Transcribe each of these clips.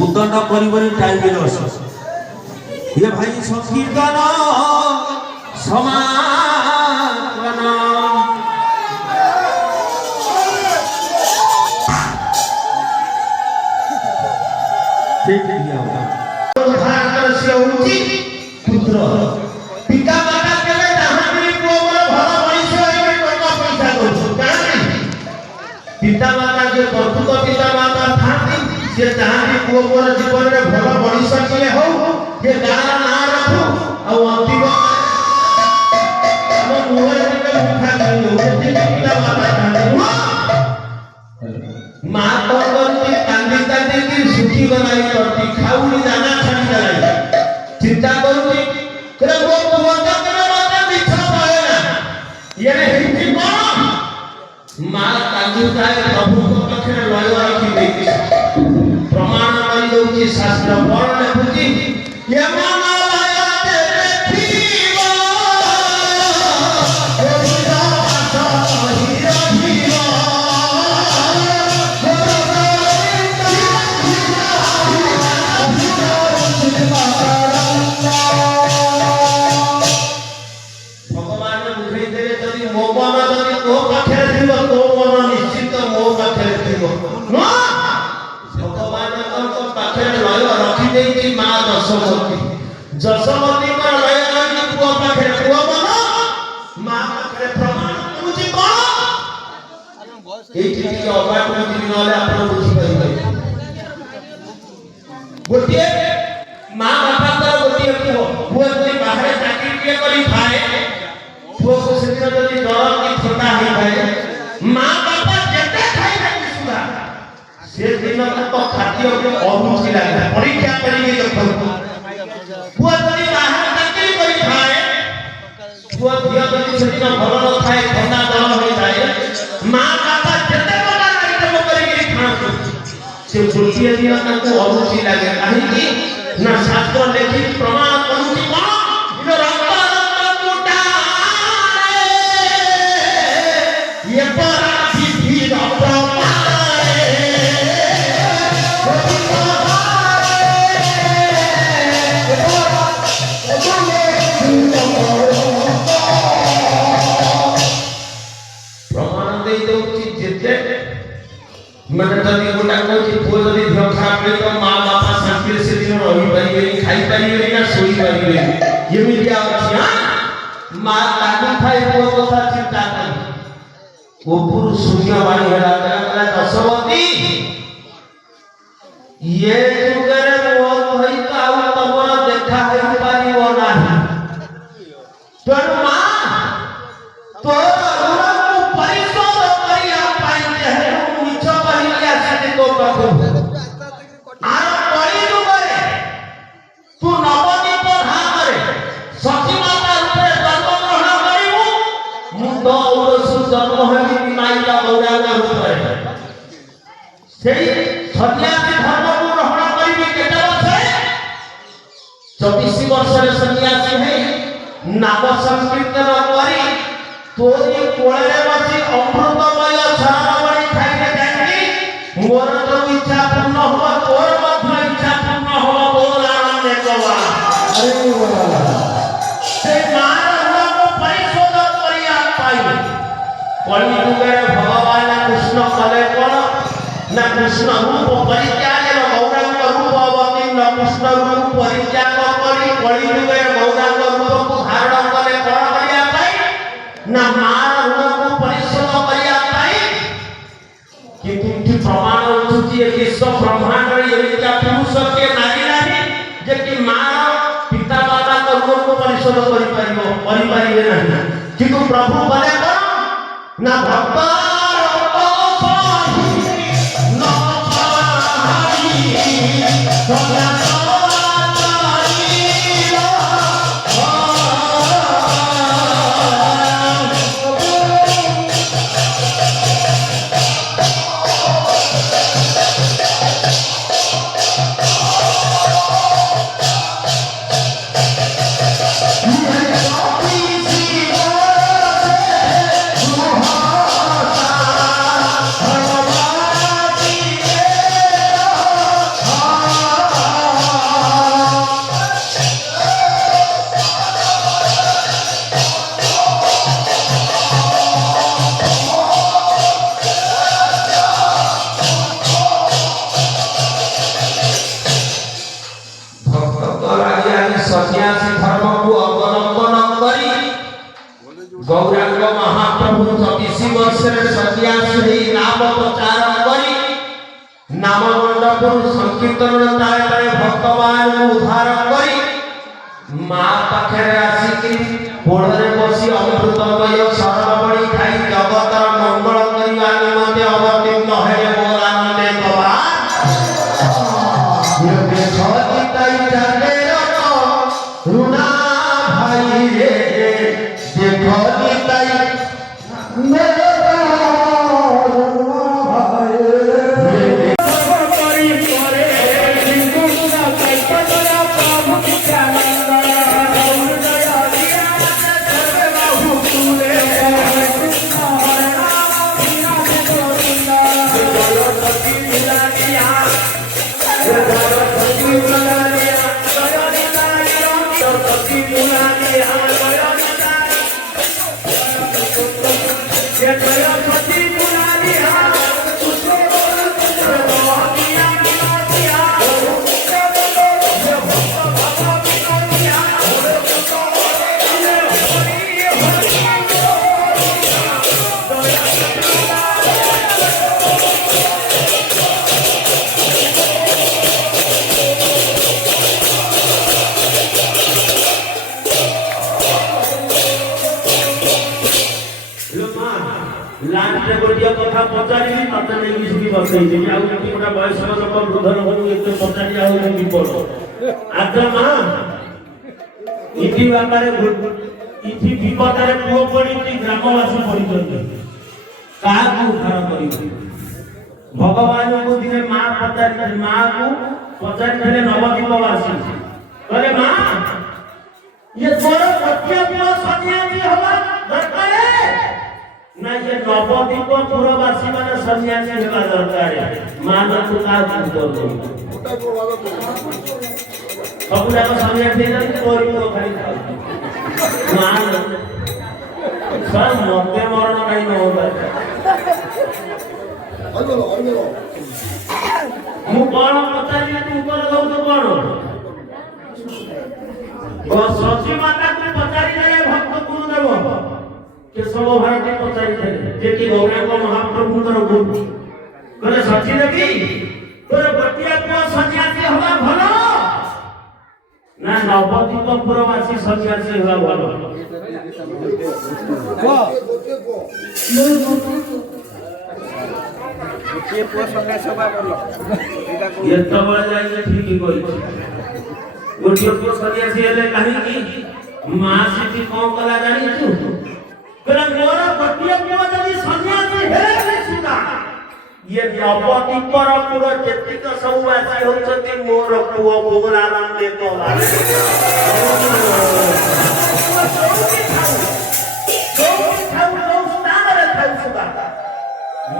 उद्दंड परिवार टाइम ये भाई संकीर्तन समापन पुत्र पिता माता केले जहां को मोर भला मनुष्य होई टका पैसा दो पिता माता जो प्रकृत पिता माता थाती से चाहती पुओ मोर जीवन रे भला मनुष्य किए हो ये गाना ना रखो और अंतिम हम मोर के मुखा नहीं हो पिता माता मां तो करती कांदी कांदी की सुखी बनाई करती खाऊनी दाना छाड़ी दलाई चिंता करूची करे वो पुओटा करे माता मिठा पाएना ये हिंदी कोन मां कांदी काए प्रभु को पखरे लय रखी देती प्रमाण करी दउची शास्त्र पढ़ लेखुची ये माना लाया तेरे पीवा हे विदा आशा हीरा हीरा भगवान बुझाई देले जदी मो मन जदी तो पाखे थिबो तो मन निश्चित मो पाखे थिबो न भगवान को पाखे लय रखी देती मां जसवती को लय रखी पुओ पाखे पुओ मन मां पाखे प्रमाण करूची कोन एठी के अबाट बुझी नले आपण बुझी पाइबे गोटिए मां बापा तो गोटिए पुओ पुओ जदी बाहर चाकरी के करी खाए पुओ को सेदिन जदी डर की ठंडा हे पाए मां बापा जेते खाइबे सुधा से दिन तो खाद्य के अरुचि लागे परीक्षा करी देखो पुओ जदी बाहर चाकरी करी खाए पुओ दिया जदी सेदिन भल न खाए ठंडा जल होई जाए मां बापा जेते बड़ा आइटम करी खाए से गोटिए दिन ताको अरुचि लागे काहे कि ना शास्त्र लेखी प्रमाण करूची कोन इनो रक्त रक्त मुटाए ये पराठी भीड़ प्रमाए प्रमाण दे दउची जेते मन जदी गोटा कोची पुओ जदी देह खराब नै तो मां बापा शांति से दिन रही परिबे खाई परिबे ना सोई परिबे ये मिलिया अछि हां मां ताकू खाई पुओ कथा चिंता करी ओपुर शून्य वाणी हेला कला दशवती ये जुगरे मो भई काउ तमर देखा है पारिबो नाही तोर मां तो पाखु आर पड़ी दुबरे तू नवदीप धाम रे सची माता रूपे जन्म ग्रहण करिवु मुंड औरसु जन्म हेबि माइला गौरांग रूपे सेई सन्यासी धर्म को ग्रहण करिवि केते वर्ष 24 वर्ष रे सन्यासी है नाम संकीर्तन करी तोरी कोळे बसी अमृतमय छानवणी खाइले जाई मोर तो इच्छा पूर्ण हो तोर मध्य इच्छा पूर्ण हो बोल आनंद कवा अरे वाह से मान को परिशोध करिया पाई कलि युगे भगवान कृष्ण कले कोन ना कृष्ण रूप परित्याग गौरांग रूप अवतीर्ण कृष्ण रूप परित्याग करी कली युगे गौरांग रूप को धारण कले कोन करिया पाई ना मार ऋण को परिशोध करिया पाई किंतु प्रमाण होची विश्व ब्रह्मांड रे एका पुरुष के नारी नाही जे कि मार पिता माता को ऋण को परिशोध करि परिबे नाही किंतु प्रभु बोले कोन ना भक्त गौरांग महाप्रभु 24 वर्ष सत्यासी नाम प्रचार करी नाम मंडप संकीर्तन तारे भक्तवान को उद्धार करी मां पाखे आसिकी कोड़े बसी अमृतमय सरबड़ी खाई जगतर मंगल करवा निमंते अवतीर्ण हेले बोलानंदे भगवान ये सदिताई जाने रुना भाई रे देखो लास्ट गोटिया कथा पचारि तते नै किछि बसै जे आउ कि गोटा वयस्क लोक वृद्ध लोक एते पचारि आउ नै विपद आजा मां इति बाबारे इति विपदारे पुओ पड़ी कि ग्रामवासी पड़ी काहा को उद्धार करी भगवान को दिने मां पचारि मां को पचारि देले नवदीपवासी कहले मां ये तोर प्रत्यक्ष सन्यासी हवा दरकार ना ये नवदीप पुरवासी माने सन्यासी हेबा दरकार मान को का कर दो सबुला को सन्यासी ना तोरी को खाली खाओ मान सब मते मरण नहीं न होता अगलो मु कोन पचारि तू कर दो तो कोन सची माता को पचारि देले भक्त गुरुदेव केशव भारती पचारि थे जे कि गौरांग महाप्रभुଙ୍କର गुरु कहले सची देवी तोर बटिया को सन्यासी हवा भलो ना नवदीप पुरवासी सन्यासी हवा भलो के पुआ सन्यासी हवा भलो ये तो बड़ा जाई ठीक कहि गोटिया को सन्यासी हेले काहे कि मां सिटी कोन कला जानी तू कहले मोर बटिया को जदी सन्यासी हेले सुना ये नवदीप पुर जेतिक सौवासी होचती मोर पुओ भोगलानंदे तो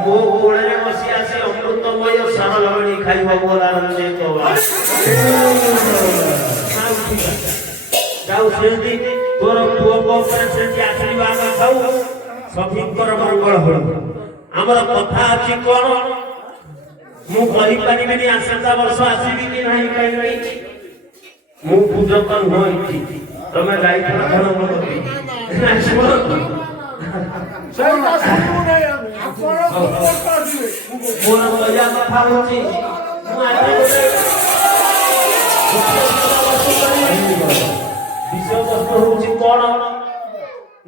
मो गोळे बसी आसी अमृतमय सरलवणी खाई भोगलानंदे तो जाऊ सेंदी तोर पुओ को पर सेंदी आशीर्वाद खाऊ सभिकर मंगल हो ଆମର କଥା ଅଛି କଣ ମୁଁ କହିପାରିବିନି ଆସନ୍ତା ବର୍ଷ ଆସିବି କି ନାହିଁ କାହିଁକି ମୁଁ ପୂଜକ ନୁହଁ ତମେ ଗାଇଥିଲ ଧନ ପ୍ରତି ଶୁଣନ୍ତୁ ମୋର କହିବା କଥା ହଉଛି ମୁଁ ଆଜି ବିଷୟବସ୍ତୁ ହଉଛି କଣ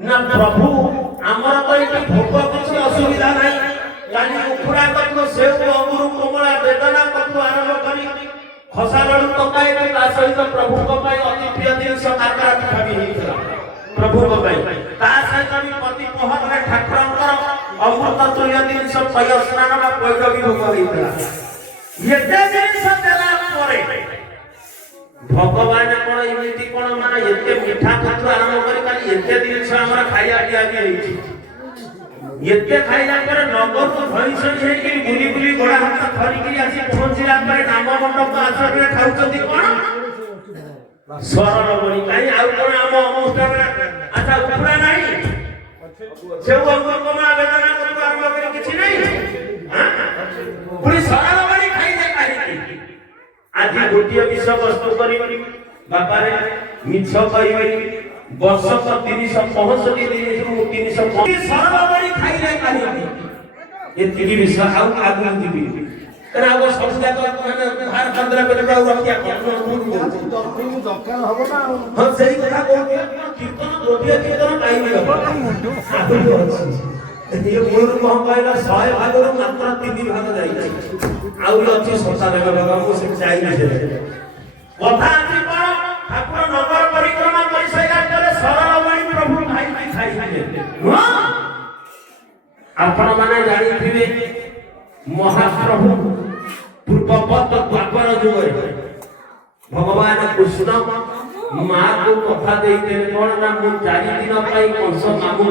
ନା ପ୍ରଭୁ ଆମର ତ ଏଠି ଭୋଗ କିଛି ଅସୁବିଧା ନାହିଁ କାଲି କୁକୁଡ଼ା କତୁ ସେଉ ଅଙ୍ଗୁରୁ କମଳା ବେଦନା କତୁ ଆରମ୍ଭ କରି ଖସା ଲଡୁ ତକାଇ ତା ସହିତ ପ୍ରଭୁଙ୍କ ପାଇଁ ଅତି ପ୍ରିୟ ଜିନିଷ କାକରା ପିଠା ବି ହେଇଥିଲା ପ୍ରଭୁଙ୍କ ପାଇଁ ତା ସହିତ ବି ପ୍ରତି ପହରରେ ଠାକୁରଙ୍କର ଅମୃତ ତୁଲ୍ୟ ଜିନିଷ ପୟ ସ୍ନାନ ବା ପୈଳ ବି ଭୋଗ ହେଇଥିଲା ଏତେ ଜିନିଷ ଦେଲା ପରେ ଭଗବାନ କଣ ଏମିତି କଣ ମାନେ ଏତେ ମିଠା ଖାଦ୍ୟ ଆରମ୍ଭ କରି କାଲି ଏତେ ଜିନିଷ ଆମର ଖାଇବା ପିଆ ବି ହେଇଛି ଏତେ ଖାଇଲା ପରେ ନଗରକୁ ଧରିସରି ହେଇକି ବୁଲି ବୁଲି ଗୋଡା ହାତ ଧରିକିରି ଆସି ପହଞ୍ଚିଲା ପରେ ନାମ ମଣ୍ଡପ ଆଶ୍ରମରେ ଖାଉଛନ୍ତି କଣ ସରଳ ବଳି କାହିଁ ଆଉ କଣ ଆମ ଅନୁଷ୍ଠାନରେ ଆଚ୍ଛା ଉପୁରା ନାହିଁ ସେଉ ଅଙ୍ଗୁର କମଳା ବେଦନା କତୁ ଆରମ୍ଭ କରି କିଛି ନାହିଁ ପୁଣି ସରଳ ବଳି ଖାଇଲେ କାହିଁକି ଆଜି ଗୋଟିଏ ବିଷୟବସ୍ତୁ କରିବି ବାପାରେ ମିଛ କହିବେନି ବର୍ଷକ 365 ଦିନ 365 ସରଳ ବଳି ଖାଇଲେ କାହିଁକି ଏତିକି ବିଷୟ ଆଉ ଆଗକୁ ଯିବି କାରଣ ଆଉ ସବୁ ଯାକ ମାନେ ବାହାର କାନ୍ଦରା କରି ଆଉ ରଖିଆ ଦରକାର ହବ ନା ହଁ ସେଇ କଥା କହୁଛି କୀର୍ତ୍ତନ ଗୋଟିଏ କୀର୍ତ୍ତନ ଟାଇମ ହବ ये मूल कौन कहला 100 भागରୁ ମାତ୍ର 3 ଭାଗ ଯାଇଛି ଆହୁରି ଅଛି 97 ଭାଗ ମୁଁ ସେ ଚାହିଁଛି କଥା ଅଛି କଣ ଠାକୁର ନଗର ପରିକ୍ରମା କରି ସାଇଲା ପରେ ସରଳ ବଳି ପ୍ରଭୁ ଖାଇଥିଲେ ଆପଣ ମାନେ ଜାଣିଥିବେ ମହାପ୍ରଭୁ ପୂର୍ବବତ ଦ୍ୱାପର ଯୁଗରେ ଭଗବାନ କୃଷ୍ଣ ମା को କଥା ଦେଇଥିଲେ କଣ ନା ମୁଁ 4 ଦିନ ପାଇଁ କଂସ ମାମୁ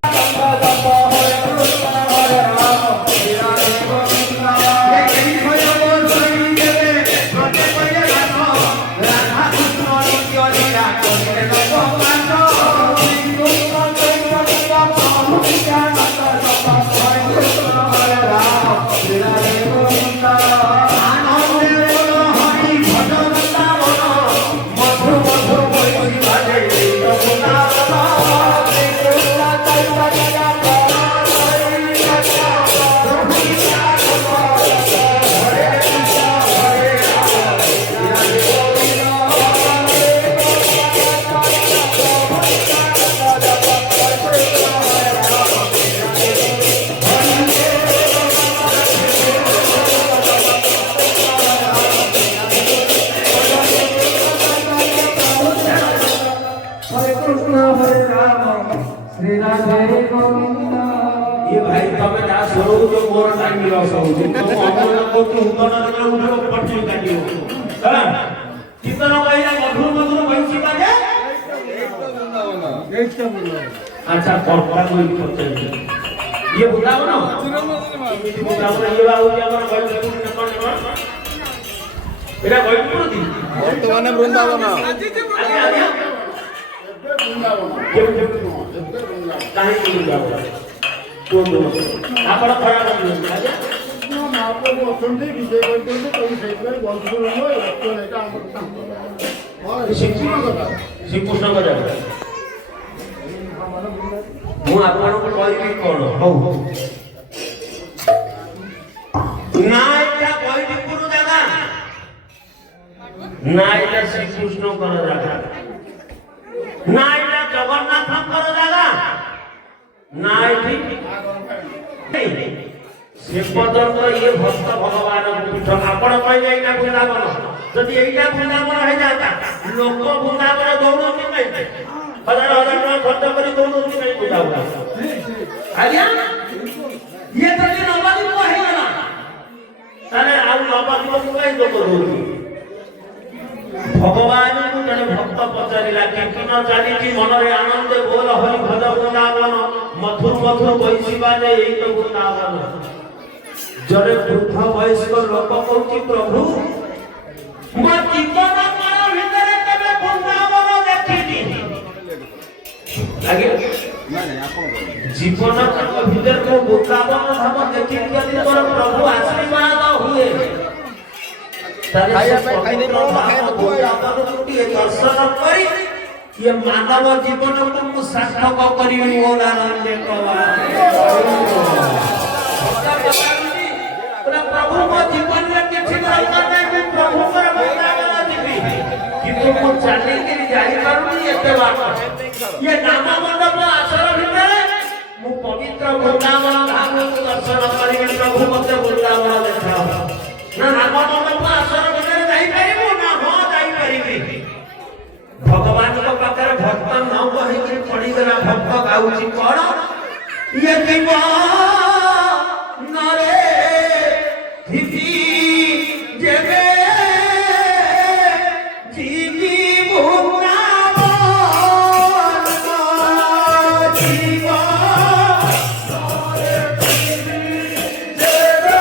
ये भाई तमे जा सोरो जो मोर टाइम लॉस हो तो अपन को तो उतना ना उठो पट्टी काटियो हां कितना कहिला मधुर मधुर बंसी बाजे एकदम अच्छा कोटा कोई पत्ते ये बुलाओ ना बुलाओ ना ये बाबू जी हमर गल न कोन एरा गइपुर दी वर्तमान वृंदावन आगे आगे काहे वृंदावन तो आपण खरा करले आगे ना आप लोग अथंती विजय करते तो सेई पर बंधु नो रक्त एटा हमर और शिक्षण कथा श्रीकृष्ण कथा मु आपण को कहबी कोन हो ना एटा कहबी गुरु दादा ना एटा श्रीकृष्ण कर दादा ना एटा जगन्नाथ कर दादा ना एठी से पर्यंत ये भक्त भगवान पीठ आपण कहले एटा वृंदावन यदि एटा वृंदावन हो जाता लोक वृंदावन दौड़ो कि नहीं हजार हजार खर्च करी दौड़ो कि नहीं वृंदावन आज्ञा ये तले नवदी को है ना ताले आ नवदी को कहीं दो करू भगवान को जने भक्त पचारिला कि न जानि कि मन रे आनंद बोल हरि भज वृंदावन मधुर मधुर बैसिबा ने एई तो वृंदावन जरे वृद्ध वयस्क लोक कहूची प्रभु मो जीवन कर भितरे तबे वृंदावन देखिनी आगे জীবন ভিতরে কেউ বৃন্দাবন ধাম দেখি যদি তোর প্রভু আশীর্বাদ হুয়ে তাহলে সে পবিত্র ধাম বৃন্দাবনକୁ ଟିକେ ଦର୍ଶନ କରି ये मानव जीवन को सार्थक करी मोर आनंद प्रभु मो जीवन में किसी दरकार नहीं प्रभु पर वृंदावन जीवी किंतु मु चली के जाई पारुनी एते बात ये नाम मंडप आश्रम भितर मु पवित्र वृंदावन धाम को दर्शन करी प्रभु मते वृंदावन देखाओ ना नाम मंडप आश्रम भितर जाई परिबो ना हो जाई परिबी भगवान को पाकर भक्त न कहि कि पड़ी गला भक्त गाउची कोन ये जीवन नरे धीति जेबे जीवी भूतावन जीवन नरे धीति जेबे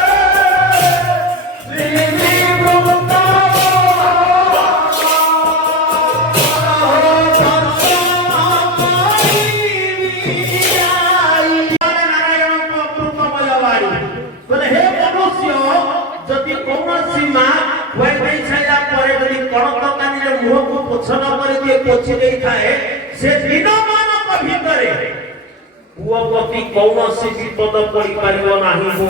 जीवी पोषण कर पोछि दे थाए से दिन मानक भितर पुओ प्रति कौनसी विपद पड़ी पारिबो नाही हो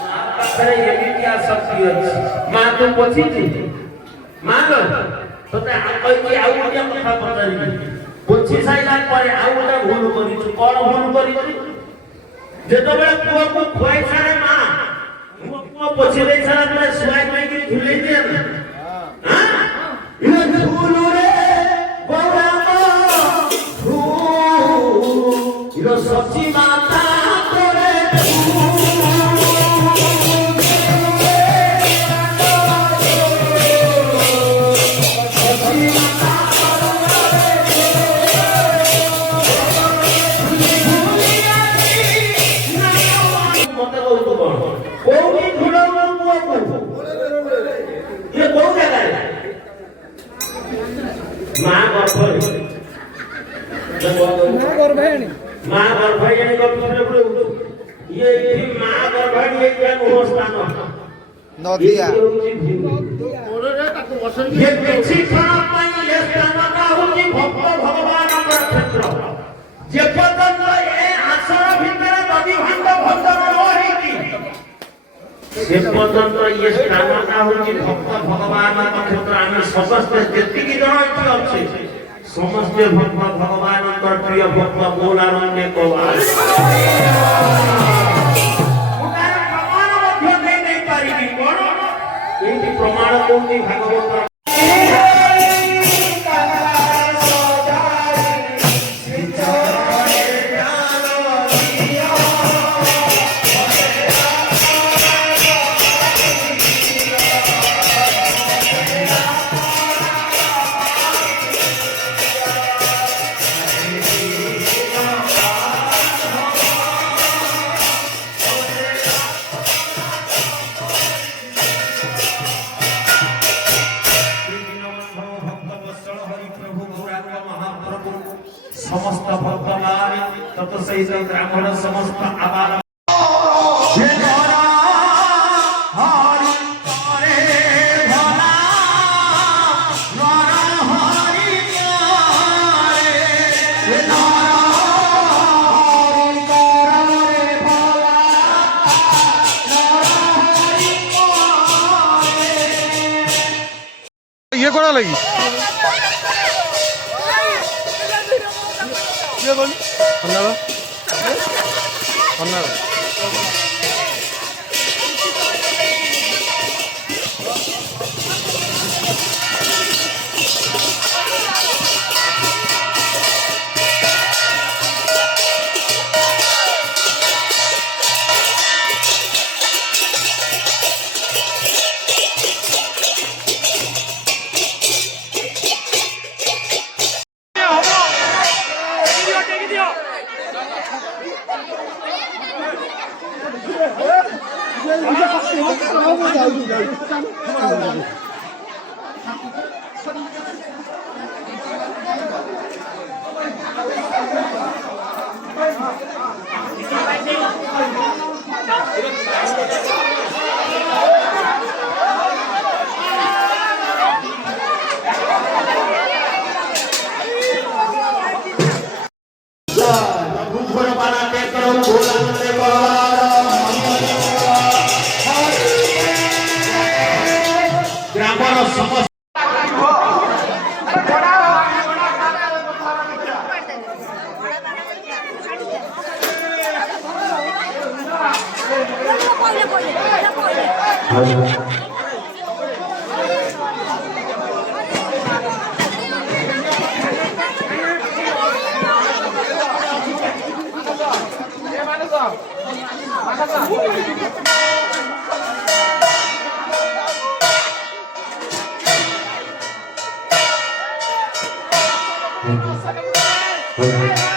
मां पाखरे एमितिया शक्ति अछि मां तो पोछि छी मां लो तते कहि कि आउ गोटे कथा पचारि पोछि साइला परे आउ गोटे भूल करिछु कोन भूल करिछु जेतबेले पुओ को खोइ छारे मां वो पोछे दे सारा तोरे सुआई में की झुले दे हां ये झूलू रे गौरांग झू इरो सच्ची माता तोरे मां गर्भायणी को पिछले पड़े ये मां गर्भायणी ये क्या हो स्थान नदिया ये किसी क्षण में ये स्थान का होची भक्त भगवान का क्षेत्र जे पर्यंत ए आश्रम भीतर नदी भांड भंडन रही की से पर्यंत ये स्थान का होची भक्त भगवान का क्षेत्र आमे समस्त जति की जन अछि समस्त भक्त भगवान का प्रिय भक्त बोलारण्य को प्रमाण मध्य नहीं पारिबी कोन एति प्रमाण कोनी भागवत समस्त भक्तमान तत सहित ब्राह्मण समस्त आबाल हे धरा हरि करे भला नर हरि करे हे धरा हरि करे भला नर हरि करे ये करा लगी ये बोल अन्ना अन्ना भूगोल बनाते करो भोला मंदिर ग्रामर समस्त Thank you.